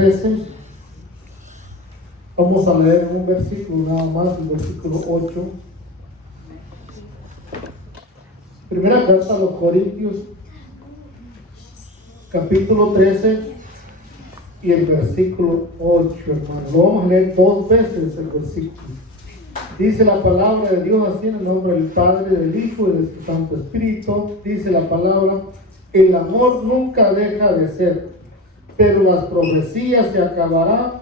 13. Vamos a leer un versículo nada más, el versículo 8. Primera carta a los Corintios, capítulo 13 y el versículo 8, hermano. Lo vamos a leer dos veces el versículo. Dice la palabra de Dios así en el nombre del Padre, del Hijo y del Santo Espíritu. Dice la palabra: el amor nunca deja de ser, pero las profecías se acabarán,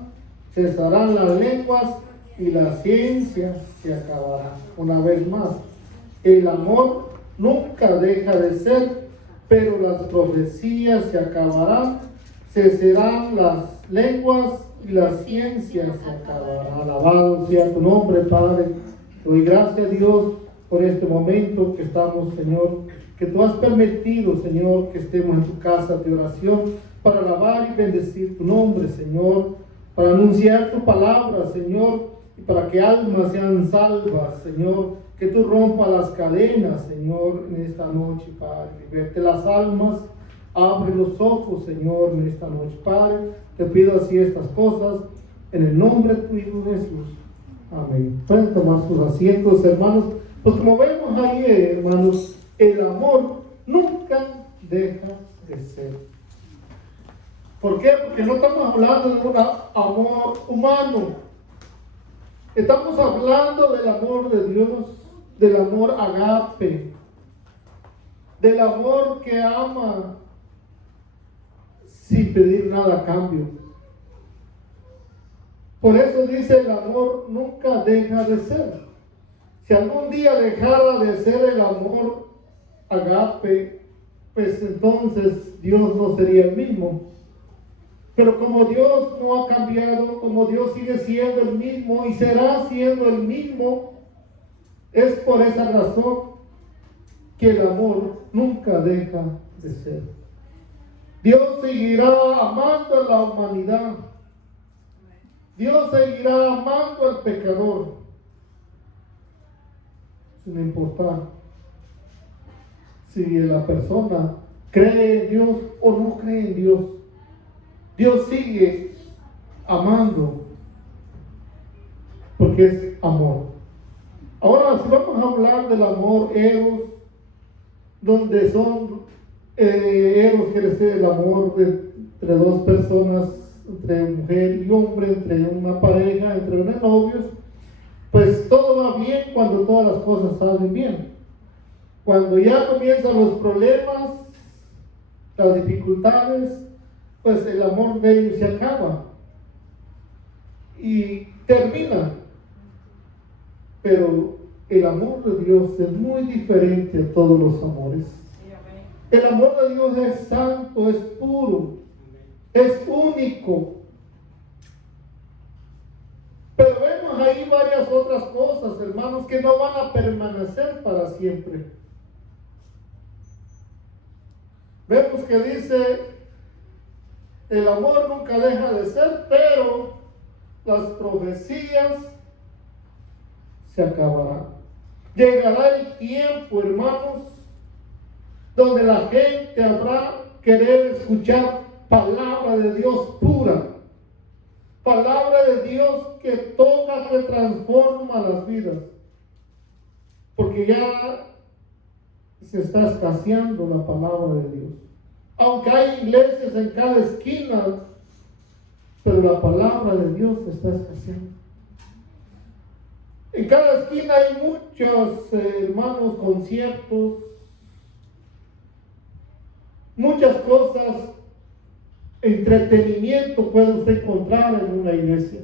cesarán las lenguas y la ciencia se acabará. Una vez más, el amor nunca deja de ser, pero las profecías se acabarán, cesarán las lenguas y la ciencia se acabará. Alabado sea tu nombre, Padre. Te doy gracias a Dios por este momento que estamos, Señor, que tú has permitido, Señor, que estemos en tu casa de oración para alabar y bendecir tu nombre, Señor, para anunciar tu palabra, Señor, y para que almas sean salvas, Señor, que tú rompas las cadenas, Señor, en esta noche, Padre, liberte las almas, abre los ojos, Señor, en esta noche, Padre. Te pido así estas cosas en el nombre de tu Hijo Jesús. Amén. Pueden tomar sus asientos, hermanos. Pues como vemos ahí, hermanos, el amor nunca deja de ser. ¿Por qué? Porque no estamos hablando de un amor humano. Estamos hablando del amor de Dios, del amor agape, del amor que ama sin pedir nada a cambio. Por eso dice: el amor nunca deja de ser. Si algún día dejara de ser el amor agape, pues entonces Dios no sería el mismo. Pero como Dios no ha cambiado, como Dios sigue siendo el mismo y será siendo el mismo, es por esa razón que el amor nunca deja de ser. Dios seguirá amando a la humanidad. Dios seguirá amando al pecador, sin importar si la persona cree en Dios o no cree en Dios. Dios sigue amando porque es amor. Ahora, si vamos a hablar del amor eros, donde son eros quiere decir el amor entre dos personas, entre mujer y hombre, entre una pareja, entre unos novios, pues todo va bien cuando todas las cosas salen bien. Cuando ya comienzan los problemas, las dificultades, pues el amor de ellos se acaba y termina. Pero el amor de Dios es muy diferente a todos los amores. El amor de Dios es santo, es puro, es único. Pero vemos ahí varias otras cosas, hermanos, que no van a permanecer para siempre. Vemos que dice: el amor nunca deja de ser, pero las profecías se acabarán. Llegará el tiempo, hermanos, donde la gente habrá querer escuchar palabra de Dios pura, palabra de Dios que toca, que transforma las vidas, porque ya se está escaseando la palabra de Dios. Aunque hay iglesias en cada esquina, pero la palabra de Dios se está escaseando. En cada esquina hay muchos hermanos, conciertos, muchas cosas, entretenimiento puede usted encontrar en una iglesia.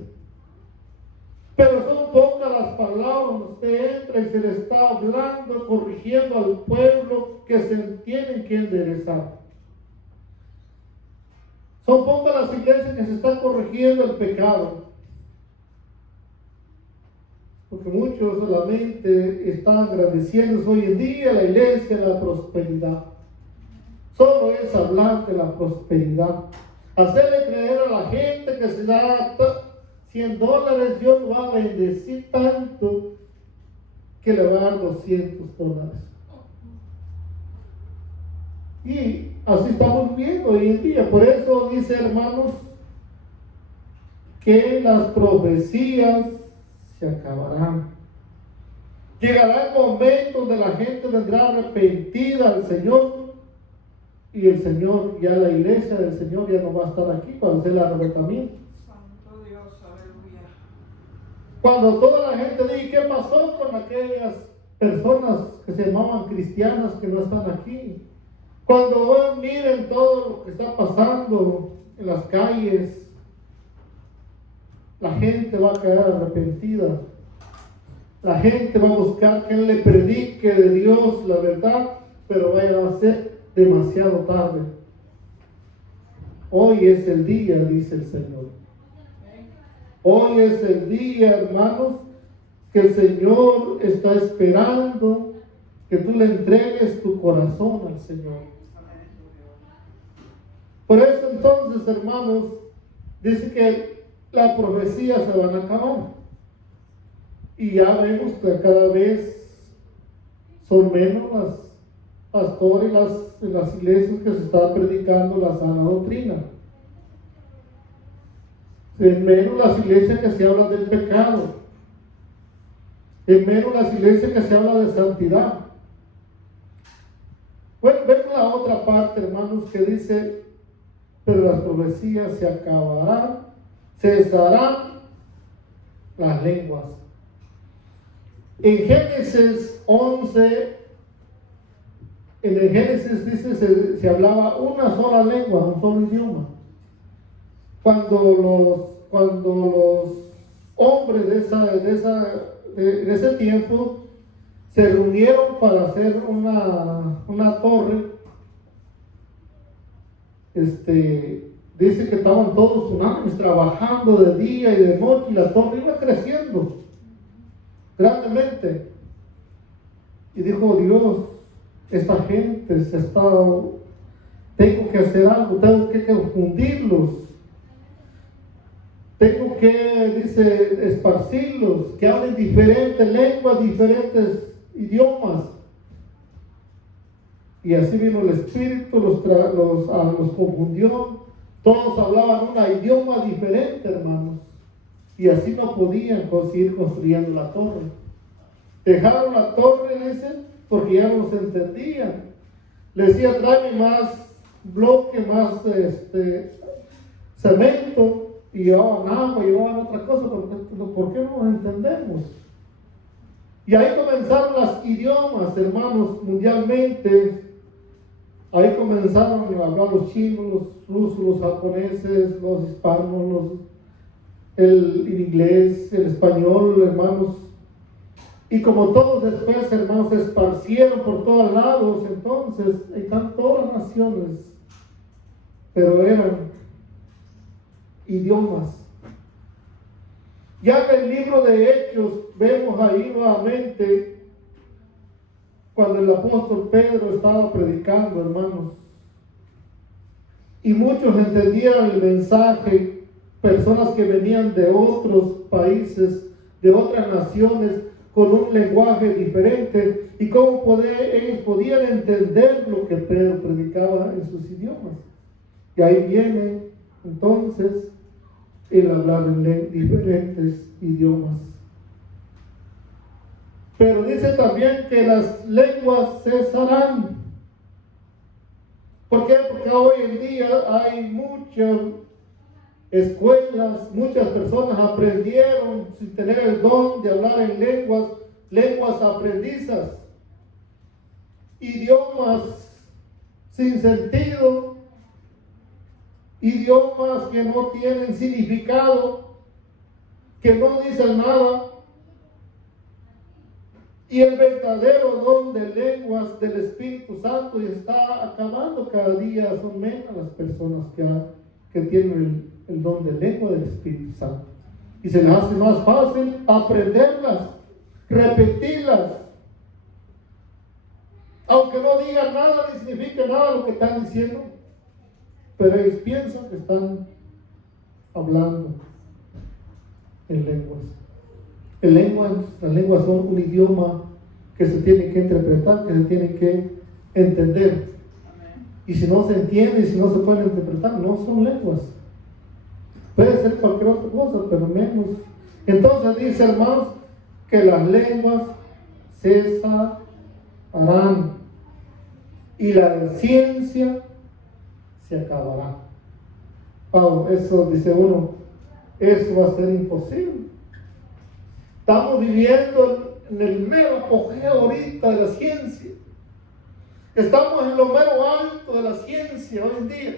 Pero son pocas las palabras donde usted entra y se le está hablando, corrigiendo al pueblo que se tienen que enderezar. Son pocas las iglesias que se están corrigiendo el pecado. Porque muchos solamente están agradeciendo hoy en día la iglesia, la prosperidad. Solo es hablar de la prosperidad. Hacerle creer a la gente que se da $100, Dios lo va a bendecir tanto que le va a dar $200. Y así estamos viviendo hoy en día. Por eso dice, hermanos, que las profecías se acabarán. Llegará el momento donde la gente vendrá arrepentida al Señor, y el Señor, ya la iglesia del Señor ya no va a estar aquí cuando sea el arrebatamiento. Santo Dios, aleluya. Cuando toda la gente diga, ¿qué pasó con aquellas personas que se llamaban cristianas que no están aquí? Cuando miren todo lo que está pasando en las calles, la gente va a quedar arrepentida. La gente va a buscar que Él le predique de Dios la verdad, pero vaya a ser demasiado tarde. Hoy es el día, dice el Señor. Hoy es el día, hermanos, que el Señor está esperando que tú le entregues tu corazón al Señor. Por eso entonces, hermanos, dice que las profecías se van a acabar. Y ya vemos que cada vez son menos las pastores en las iglesias que se está predicando la sana doctrina. En menos las iglesias que se habla del pecado. En menos las iglesias que se habla de santidad. Bueno, vemos la otra parte, hermanos, que dice, pero las profecías se acabarán, cesarán las lenguas. En Génesis 11, en el Génesis dice, se hablaba una sola lengua, un solo idioma. Cuando los hombres de ese tiempo se reunieron para hacer una torre, dice que estaban todos unánimes trabajando de día y de noche, y la torre iba creciendo grandemente. Y dijo Dios, esta gente tengo que hacer algo, tengo que confundirlos, tengo que, dice, esparcirlos, que hablen diferentes lenguas, diferentes idiomas. Y así vino el Espíritu, los confundió. Todos hablaban un idioma diferente, hermanos. Y así no podían seguir construyendo la torre. Dejaron la torre, dicen, porque ya no se entendían. Le decía, tráeme más bloque, más cemento, y llevaban agua, llevaban otra cosa, ¿por qué no nos entendemos? Y ahí comenzaron los idiomas, hermanos, mundialmente. Ahí comenzaron a hablar los chinos, los rusos, los japoneses, los hispanos, el inglés, el español, hermanos. Y como todos después, hermanos, se esparcieron por todos lados, entonces están todas las naciones, pero eran idiomas. Ya en el libro de Hechos vemos ahí nuevamente cuando el apóstol Pedro estaba predicando, hermanos, y muchos entendieron el mensaje, personas que venían de otros países, de otras naciones, con un lenguaje diferente, y cómo ellos podían entender lo que Pedro predicaba en sus idiomas. Y ahí viene entonces el hablar en diferentes idiomas. Pero dice también que las lenguas cesarán. ¿Por qué? Porque hoy en día hay muchas escuelas, muchas personas aprendieron sin tener el don de hablar en lenguas aprendizas, idiomas sin sentido, idiomas que no tienen significado, que no dicen nada. Y el verdadero don de lenguas del Espíritu Santo está acabando cada día. Son menos las personas que tienen el don de lengua del Espíritu Santo. Y se les hace más fácil aprenderlas, repetirlas. Aunque no digan nada ni signifique nada lo que están diciendo, pero ellos piensan que están hablando en lenguas. Las lenguas son un idioma que se tiene que interpretar, que se tiene que entender. Y si no se entiende y si no se puede interpretar, no son lenguas. Puede ser cualquier otra cosa, pero menos. Entonces dice, hermanos, que las lenguas cesarán y la ciencia se acabará. Wow, eso dice uno, eso va a ser imposible. Estamos viviendo en el mero apogeo ahorita de la ciencia. Estamos en lo mero alto de la ciencia hoy en día.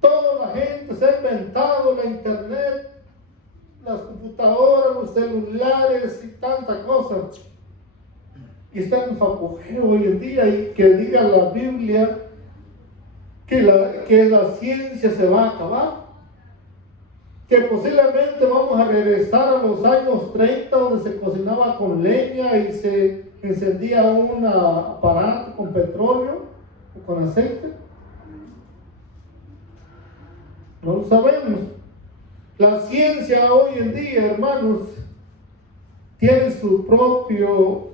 Toda la gente se ha inventado la internet, las computadoras, los celulares y tantas cosas. Y está en su apogeo hoy en día, y que diga la Biblia que la ciencia se va a acabar. Que posiblemente vamos a regresar a los años 30, donde se cocinaba con leña y se encendía un aparato con petróleo o con aceite. No lo sabemos. La ciencia hoy en día, hermanos, tiene su propio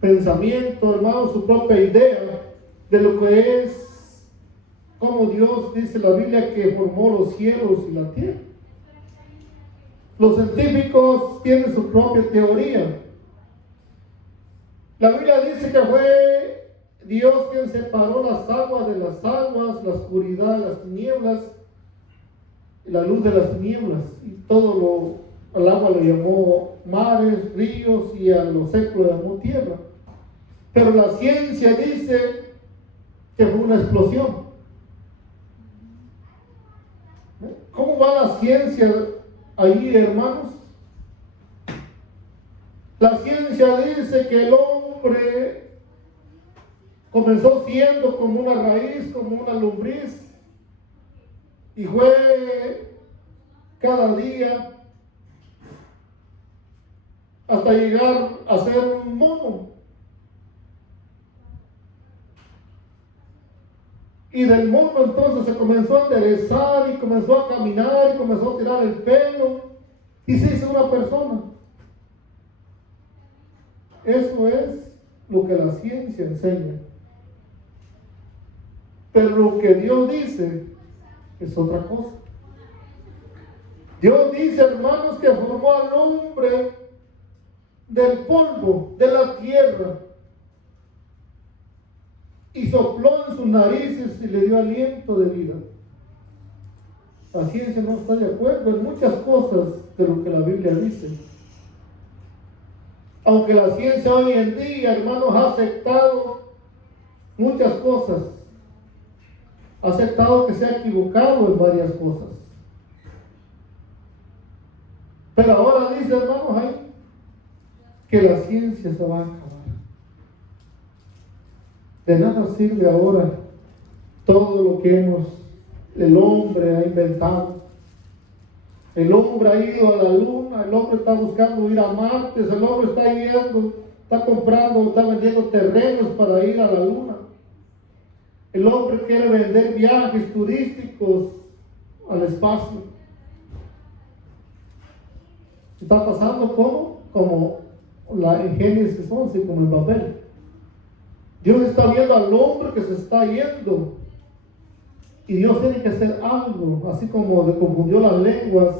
pensamiento, hermanos, su propia idea de lo que es, como Dios dice la Biblia que formó los cielos y la tierra. Los científicos tienen su propia teoría. La Biblia dice que fue Dios quien separó las aguas de las aguas, la oscuridad de las tinieblas, la luz de las tinieblas, y todo al agua le llamó mares, ríos, y a lo seco le llamó tierra. Pero la ciencia dice que fue una explosión. ¿Cómo va la ciencia allí, hermanos? La ciencia dice que el hombre comenzó siendo como una raíz, como una lombriz, y fue cada día hasta llegar a ser un mono. Y del mono entonces se comenzó a enderezar y comenzó a caminar y comenzó a tirar el pelo y se hizo una persona. Eso es lo que la ciencia enseña. Pero lo que Dios dice es otra cosa. Dios dice, hermanos, que formó al hombre del polvo de la tierra y sopló en sus narices y le dio aliento de vida. La ciencia no está de acuerdo en muchas cosas de lo que la Biblia dice. Aunque la ciencia hoy en día, hermanos, ha aceptado muchas cosas, ha aceptado que se ha equivocado en varias cosas. Pero ahora dice, hermanos, ahí que la ciencia se va a acabar. De nada sirve ahora todo lo que el hombre ha inventado. El hombre ha ido a la luna, el hombre está buscando ir a Marte, el hombre está yendo, está comprando, está vendiendo terrenos para ir a la luna. El hombre quiere vender viajes turísticos al espacio. Está pasando como en Génesis 11, como en Babel. Dios está viendo al hombre que se está yendo. Y Dios tiene que hacer algo, así como confundió las lenguas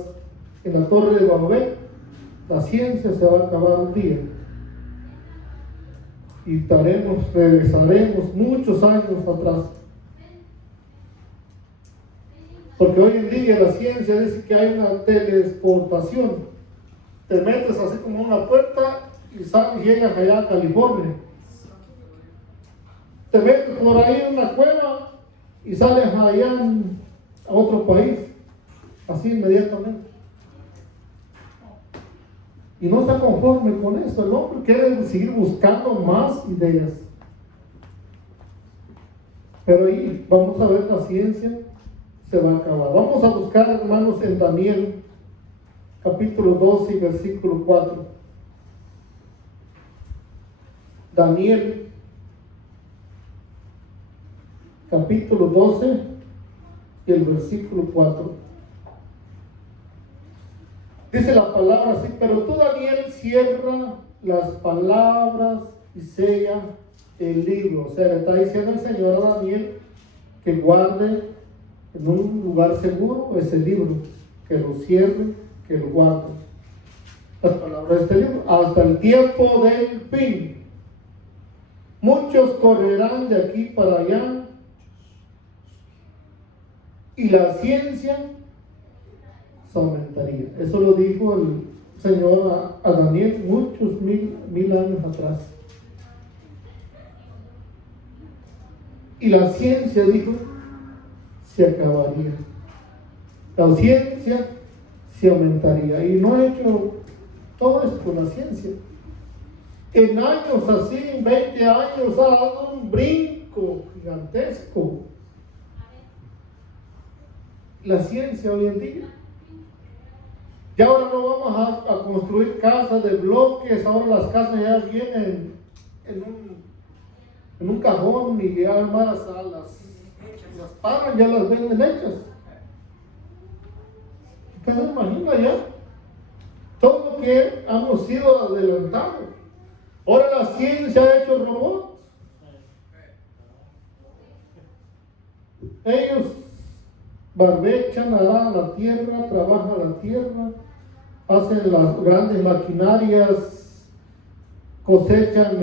en la torre de Babel. La ciencia se va a acabar un día. Y regresaremos muchos años atrás. Porque hoy en día la ciencia dice que hay una teletransportación. Te metes así como en una puerta y llegas allá a California. Te metes por ahí en una cueva y sales allá a otro país, así inmediatamente. Y no está conforme con eso. El hombre quiere seguir buscando más ideas. Pero ahí vamos a ver, la ciencia se va a acabar. Vamos a buscar, hermanos, en Daniel, capítulo 12, versículo 4. Daniel, capítulo 12 y el versículo 4. Dice la palabra así: pero tú, Daniel, cierra las palabras y sella el libro. O sea, le está diciendo el Señor a Daniel que guarde en un lugar seguro ese libro, que lo cierre, que lo guarde. Las palabras de este libro, hasta el tiempo del fin. Muchos correrán de aquí para allá y la ciencia se aumentaría. Eso lo dijo el Señor a Daniel muchos mil años atrás. Y la ciencia, dijo, se acabaría. La ciencia se aumentaría. Y no ha hecho todo esto la ciencia. En años así, en 20 años, ha dado un brinco gigantesco. La ciencia hoy en día. Ya ahora no vamos a construir casas de bloques, ahora las casas ya vienen en un cajón y ya además las pagan, ya las venden hechas. ¿Usted se imagina ya? Todo lo que hemos sido adelantados. Ahora la ciencia ha hecho robots. Ellos barbechan, harán la tierra, trabajan la tierra, hacen las grandes maquinarias, cosechan,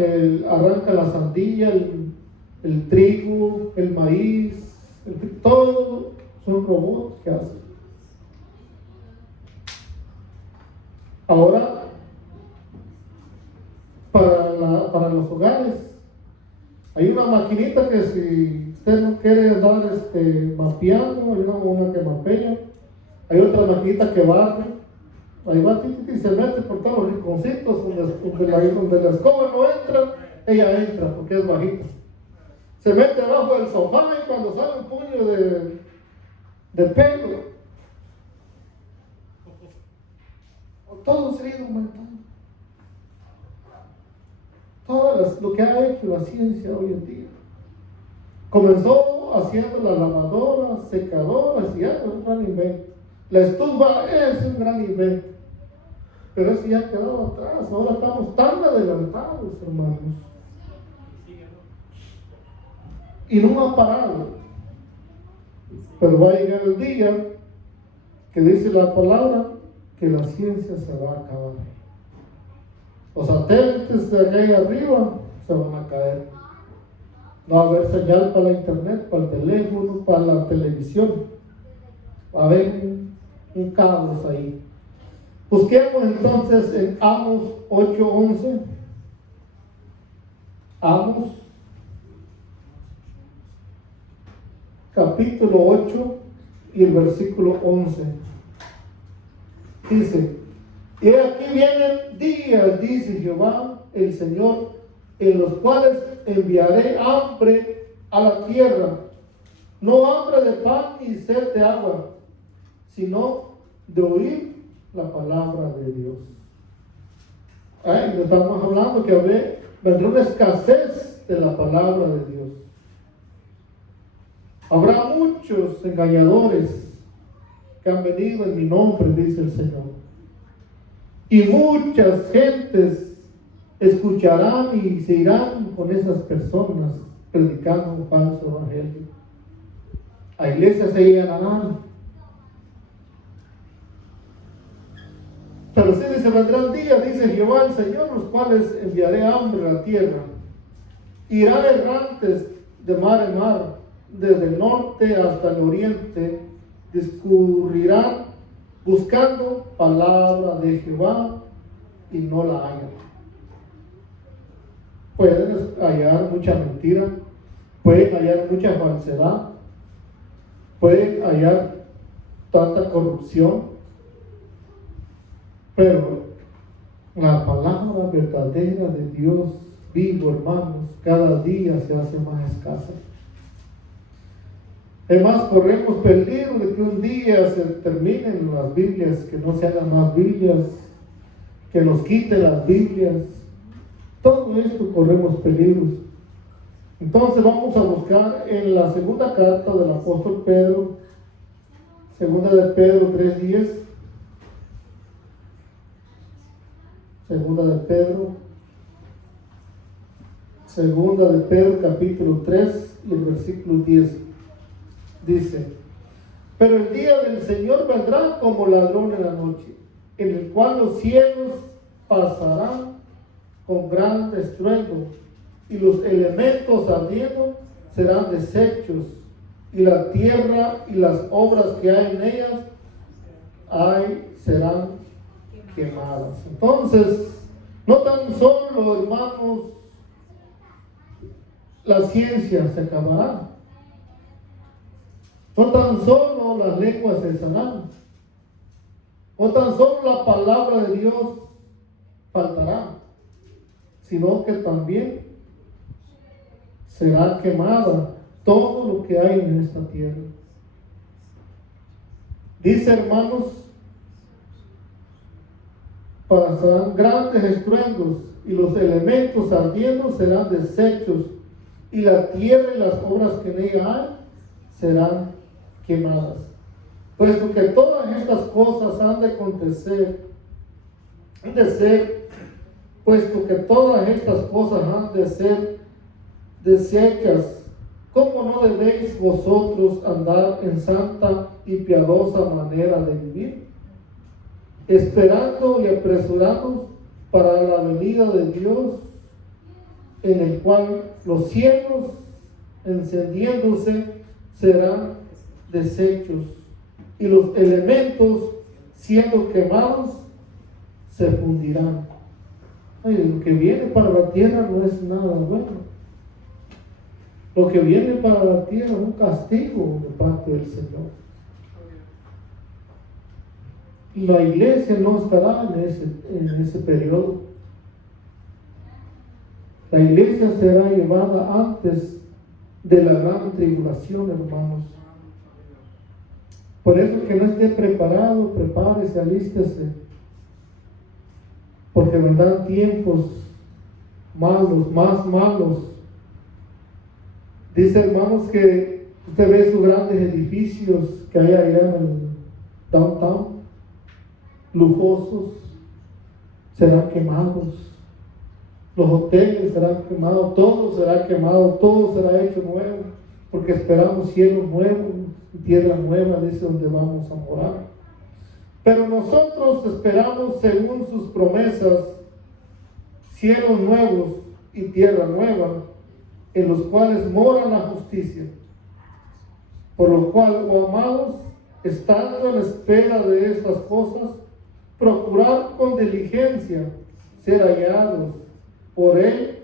arrancan la sandía, el trigo, el maíz, todo son robots que hacen. Ahora, para los hogares, hay una maquinita que si usted no quiere andar mapeando, hay una que mapea, hay otra maquinita que barre, ahí va y se mete por todos los rinconcitos donde la escoba no entra, ella entra porque es bajita. Se mete abajo del sofá y cuando sale un puño de pelo, todo se ha ido aumentando. Todo lo que ha hecho la ciencia hoy en día. Comenzó haciendo las lavadoras, secadoras, y es un gran invento. La estufa es un gran invento. Pero eso ya ha quedado atrás. Ahora estamos tan adelantados, hermanos. Y no ha parado. Pero va a llegar el día que dice la palabra que la ciencia se va a acabar. Los satélites de allá arriba se van a caer. No va a haber señal para la internet, para el teléfono, para la televisión. Va a haber un caos ahí. Busquemos entonces en Amos 8:11. Amos, capítulo 8 y el versículo 11. Dice: y aquí vienen días, dice Jehová el Señor, en los cuales enviaré hambre a la tierra, no hambre de pan ni sed de agua, sino de oír la palabra de Dios. Estamos hablando que vendrá una escasez de la palabra de Dios. Habrá muchos engañadores que han venido en mi nombre, dice el Señor. Y muchas gentes escucharán y se irán con esas personas predicando un falso evangelio. A iglesias se llenarán. Pero sí dice, vendrán días, dice Jehová el Señor, los cuales enviaré hambre a la tierra. Irán errantes de mar en mar, desde el norte hasta el oriente, discurrirán buscando palabra de Jehová y no la hallan. Pueden hallar mucha mentira, pueden hallar mucha falsedad, pueden hallar tanta corrupción, pero la palabra verdadera de Dios vivo, hermanos, cada día se hace más escasa. Además, corremos peligro de que un día se terminen las Biblias, que no se hagan más Biblias, que nos quiten las Biblias. Todo esto corremos peligros. Entonces vamos a buscar en la segunda carta del apóstol Pedro, segunda de Pedro 3:10. Segunda de Pedro capítulo 3 y el versículo 10. Dice: Pero el día del Señor vendrá como ladrón en la noche, en el cual los cielos pasarán con gran estruendo, y los elementos ardiendo serán deshechos, y la tierra y las obras que hay en ellas serán quemadas. Entonces, no tan solo, hermanos, la ciencia se acabará, no tan solo las lenguas cesarán, no tan solo la palabra de Dios faltará, sino que también será quemada todo lo que hay en esta tierra. Dice, hermanos, pasarán grandes estruendos y los elementos ardiendo serán deshechos, y la tierra y las obras que en ella hay serán quemadas. Puesto que todas estas cosas han de acontecer, puesto que todas estas cosas han de ser deshechas, ¿cómo no debéis vosotros andar en santa y piadosa manera de vivir, esperando y apresurándonos para la venida de Dios, en el cual los cielos encendiéndose serán deshechos, y los elementos siendo quemados se fundirán? Ay, lo que viene para la tierra no es nada bueno. Lo que viene para la tierra es un castigo de parte del Señor. La iglesia no estará en ese periodo. La iglesia será llevada antes de la gran tribulación, hermanos. Por eso, que no esté preparado, prepárese, alístese, porque vendrán tiempos malos, más malos. Dice, hermanos, que usted ve esos grandes edificios que hay allá en el downtown, lujosos, serán quemados. Los hoteles serán quemados, todo será quemado, todo será hecho nuevo, porque esperamos cielos nuevos y tierra nueva, dice, donde vamos a morar. Pero nosotros esperamos, según sus promesas, cielos nuevos y tierra nueva, en los cuales mora la justicia. Por lo cual, oh amados, estando en espera de estas cosas, procurar con diligencia ser hallados por Él,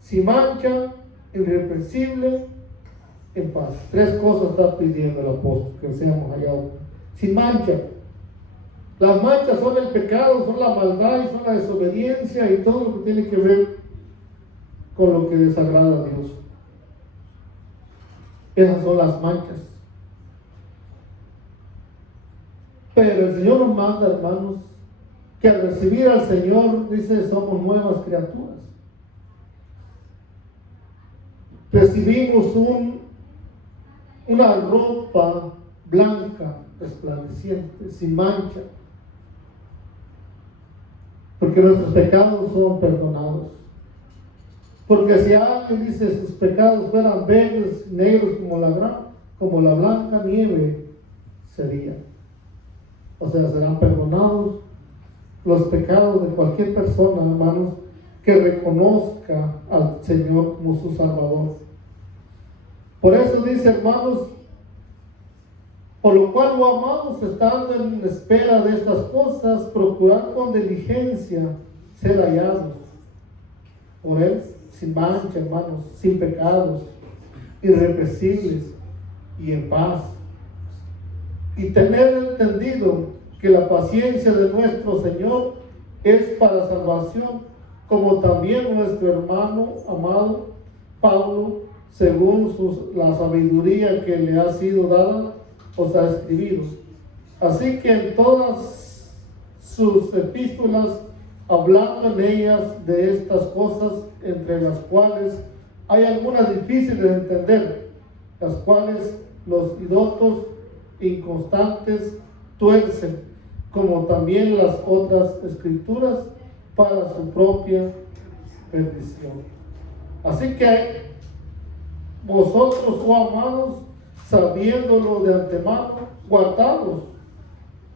sin mancha, irreprensible, en paz. 3 cosas está pidiendo el apóstol, que seamos hallados sin mancha. Las manchas son el pecado, son la maldad y son la desobediencia y todo lo que tiene que ver con lo que desagrada a Dios. Esas son las manchas. Pero el Señor nos manda, hermanos, que al recibir al Señor, dice, somos nuevas criaturas. Recibimos una ropa blanca, resplandeciente, sin mancha, porque nuestros pecados son perdonados. Porque si alguien dice sus pecados fueran verdes, negros como la blanca nieve, sería. O sea, serán perdonados los pecados de cualquier persona, hermanos, que reconozca al Señor como su Salvador. Por eso dice, hermanos, por lo cual, oh amados, estando en espera de estas cosas, procurar con diligencia ser hallados por Él, sin mancha, hermanos, sin pecados, irrepresibles y en paz. Y tener entendido que la paciencia de nuestro Señor es para salvación, como también nuestro hermano amado Pablo, según la sabiduría que le ha sido dada, os ha escribido. Así que en todas sus epístolas, hablando en ellas de estas cosas, entre las cuales hay algunas difíciles de entender, las cuales los idólatras inconstantes tuercen, como también las otras escrituras, para su propia perdición. Así que vosotros, oh amados, sabiéndolo de antemano, guardados,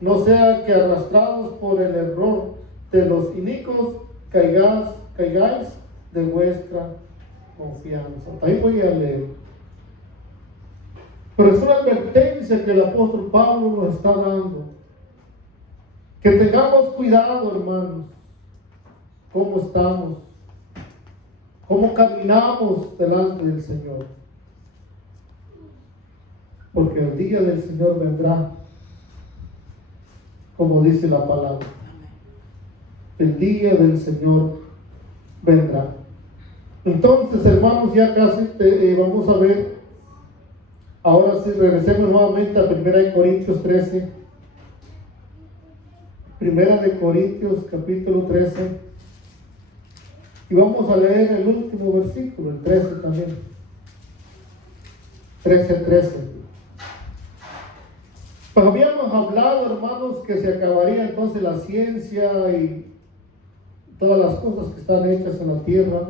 no sea que arrastrados por el error de los inicuos caigáis de vuestra confianza. Ahí voy a leer. Pero es una advertencia que el apóstol Pablo nos está dando. Que tengamos cuidado, hermanos, cómo estamos, cómo caminamos delante del Señor. Porque el día del Señor vendrá, como dice la palabra. El día del Señor vendrá. Entonces, hermanos, ya casi vamos a ver. Ahora sí, regresemos nuevamente a 1 Corintios 13. 1 Corintios capítulo 13. Y vamos a leer el último versículo, el 13 también. 13. Pues habíamos hablado, hermanos, que se acabaría entonces la ciencia y todas las cosas que están hechas en la tierra.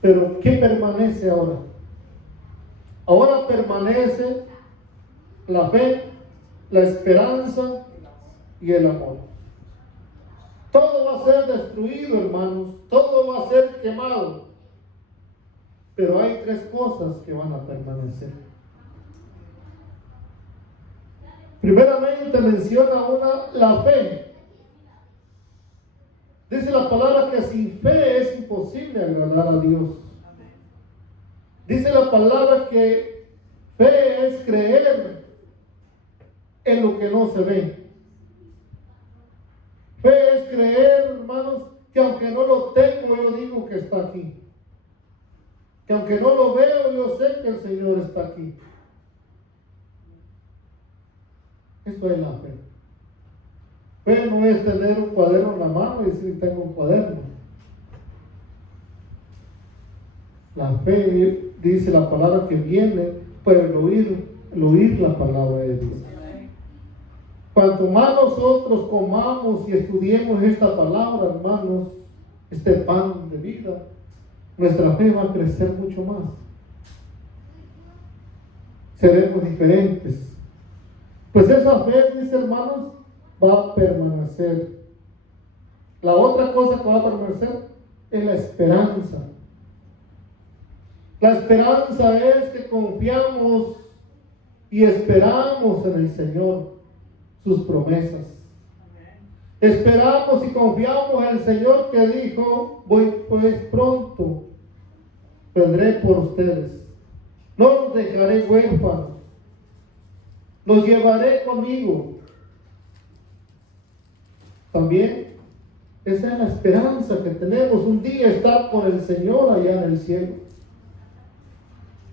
Pero ¿qué permanece ahora? Ahora permanece la fe, la esperanza y el amor. Todo va a ser destruido, hermanos. Todo va a ser quemado. Pero hay tres cosas que van a permanecer. Primeramente menciona la fe. Dice la palabra que sin fe es imposible agradar a Dios. Dice la palabra que fe es creer en lo que no se ve. Fe es creer, hermanos, que aunque no lo tengo, yo digo que está aquí. Que aunque no lo veo, yo sé que el Señor está aquí. Esto es la fe. Fe no es tener un cuaderno en la mano y decir tengo un cuaderno. La fe, dice la palabra, que viene por el oír la palabra de Dios. Cuanto más nosotros comamos y estudiemos esta palabra, hermanos, este pan de vida, nuestra fe va a crecer mucho más. Seremos diferentes. Pues esa fe, dice, hermanos, va a permanecer. La otra cosa que va a permanecer es la esperanza. La esperanza es que confiamos y esperamos en el Señor, sus promesas. Esperamos y confiamos en el Señor que dijo, voy pues pronto, vendré por ustedes. No los dejaré huérfanos, los llevaré conmigo. También esa es la esperanza que tenemos, un día estar con el Señor allá en el cielo.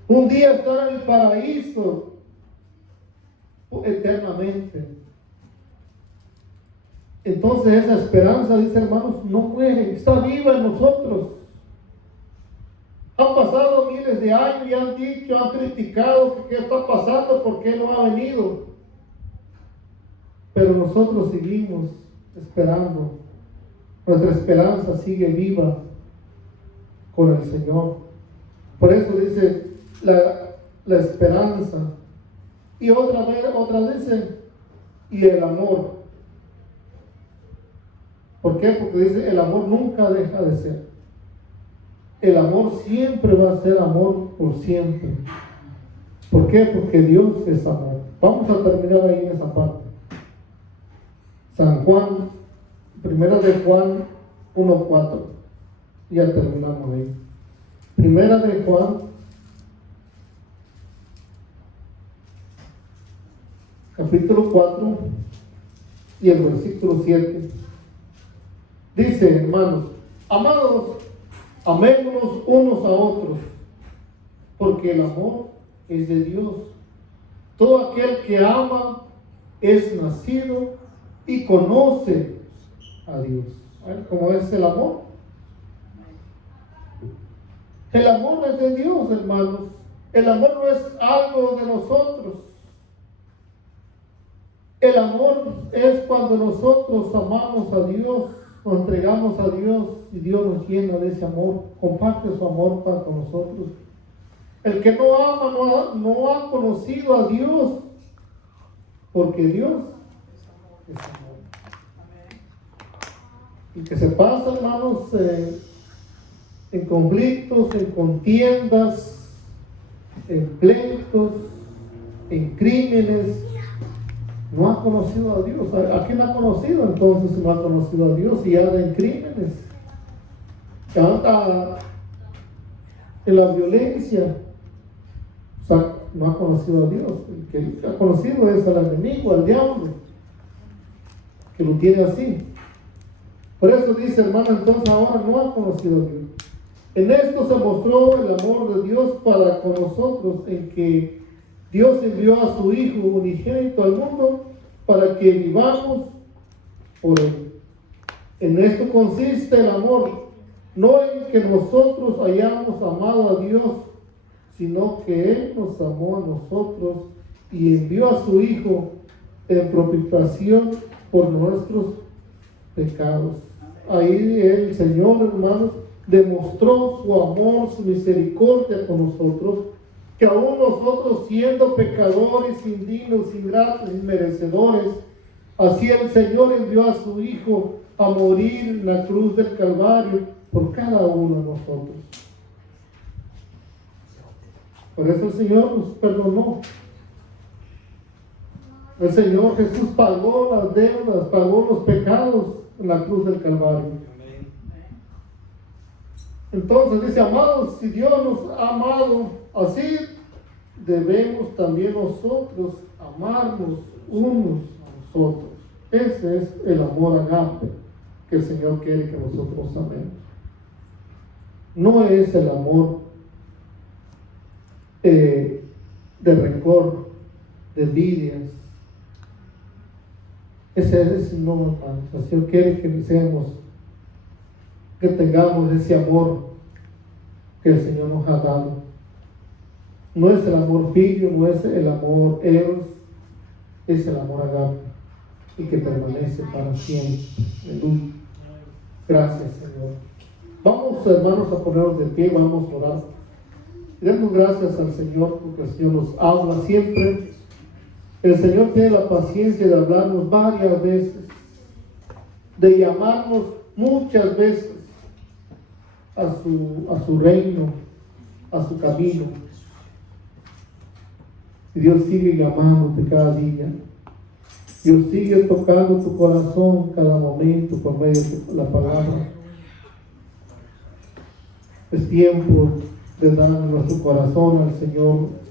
Un día estar en el paraíso eternamente. Entonces esa esperanza, dice, hermanos, no muere, está viva en nosotros. Han pasado miles de años y han dicho, han criticado que qué está pasando, por qué no ha venido. Pero nosotros seguimos esperando. Nuestra esperanza sigue viva con el Señor. Por eso dice la esperanza. Y otra dice, y el amor. ¿Por qué? Porque dice, el amor nunca deja de ser. El amor siempre va a ser amor por siempre. ¿Por qué? Porque Dios es amor. Vamos a terminar ahí en esa parte. San Juan, 1 de Juan 1:4. Ya terminamos ahí. 1 de Juan, capítulo 4 y el versículo 7. Dice, hermanos, amados, amémonos unos a otros, porque el amor es de Dios. Todo aquel que ama es nacido y conoce a Dios. ¿Cómo es el amor? El amor es de Dios, hermanos. El amor no es algo de nosotros. El amor es cuando nosotros amamos a Dios, nos entregamos a Dios y Dios nos llena de ese amor, comparte su amor para con nosotros. El que no ama no ha conocido a Dios, porque Dios es amor. Y que se pasa, hermanos, en conflictos, en contiendas, en pleitos, en crímenes, no ha conocido a Dios. ¿A quién ha conocido entonces? No ha conocido a Dios y anda en crímenes, anda en la violencia. O sea, no ha conocido a Dios. El que ha conocido es al enemigo, al diablo, que lo tiene así. Por eso dice, hermano, entonces ahora no ha conocido a Dios. En esto se mostró el amor de Dios para con nosotros, en que Dios envió a su Hijo unigénito al mundo para que vivamos por Él. En esto consiste el amor, no en que nosotros hayamos amado a Dios, sino que Él nos amó a nosotros y envió a su Hijo en propiciación por nuestros pecados. Ahí el Señor, hermanos, demostró su amor, su misericordia con nosotros, que aún nosotros siendo pecadores, indignos, ingratos, inmerecedores, así el Señor envió a su Hijo a morir en la cruz del Calvario por cada uno de nosotros. Por eso el Señor nos perdonó. El Señor Jesús pagó las deudas, pagó los pecados en la cruz del Calvario. Entonces dice, amados, si Dios nos ha amado así, debemos también nosotros amarnos unos a nosotros. Ese es el amor agape que el Señor quiere que nosotros amemos. No es el amor de rencor, de envidias. Ese es no, hermanos. El Señor quiere que tengamos ese amor que el Señor nos ha dado. No es el amor filio, no es el amor eros, es el amor agape y que permanece para siempre. Gracias, Señor. Vamos, hermanos, a ponernos de pie, vamos a orar. Demos gracias al Señor porque el Señor nos habla siempre. El Señor tiene la paciencia de hablarnos varias veces, de llamarnos muchas veces a su reino, a su camino. Y Dios sigue llamándote cada día. Dios sigue tocando tu corazón cada momento por medio de la palabra. Es tiempo de dar nuestro corazón al Señor.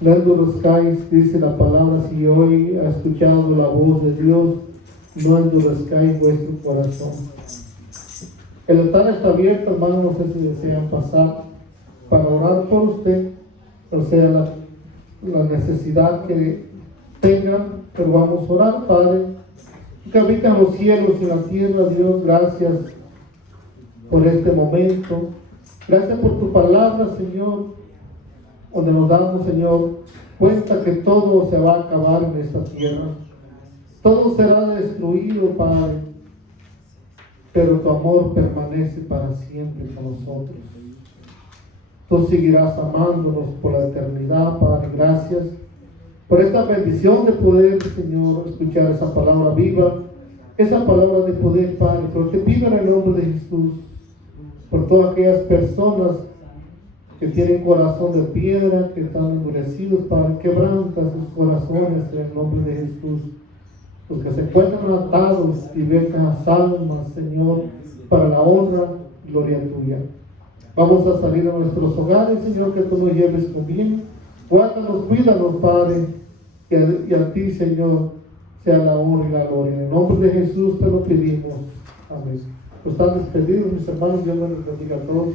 No endurezcáis, dice la palabra, si hoy ha escuchado la voz de Dios, no endurezcáis vuestro corazón. El altar está abierto, hermanos, no sé si desean pasar para orar por usted, o sea, la necesidad que tengan, pero vamos a orar, Padre, que habita en los cielos y en la tierra. Dios, gracias por este momento. Gracias por tu palabra, Señor, donde nos damos, Señor, cuenta que todo se va a acabar en esta tierra. Todo será destruido, Padre, pero tu amor permanece para siempre con nosotros. Tú seguirás amándonos por la eternidad, Padre. Gracias por esta bendición de poder, Señor, escuchar esa palabra viva, esa palabra de poder, Padre. Pero te pido en el nombre de Jesús, por todas aquellas personas que tienen corazón de piedra, que están endurecidos, Padre, quebranta sus corazones en el nombre de Jesús. Los que se encuentran atados y becan las almas, Señor, para la honra y gloria tuya. Vamos a salir a nuestros hogares, Señor, que tú nos lleves con bien. Guárdanos, cuídanos, Padre, y a ti, Señor, sea la honra y la gloria. En el nombre de Jesús te lo pedimos. Amén. Pues están despedidos, mis hermanos. Dios los bendiga a todos.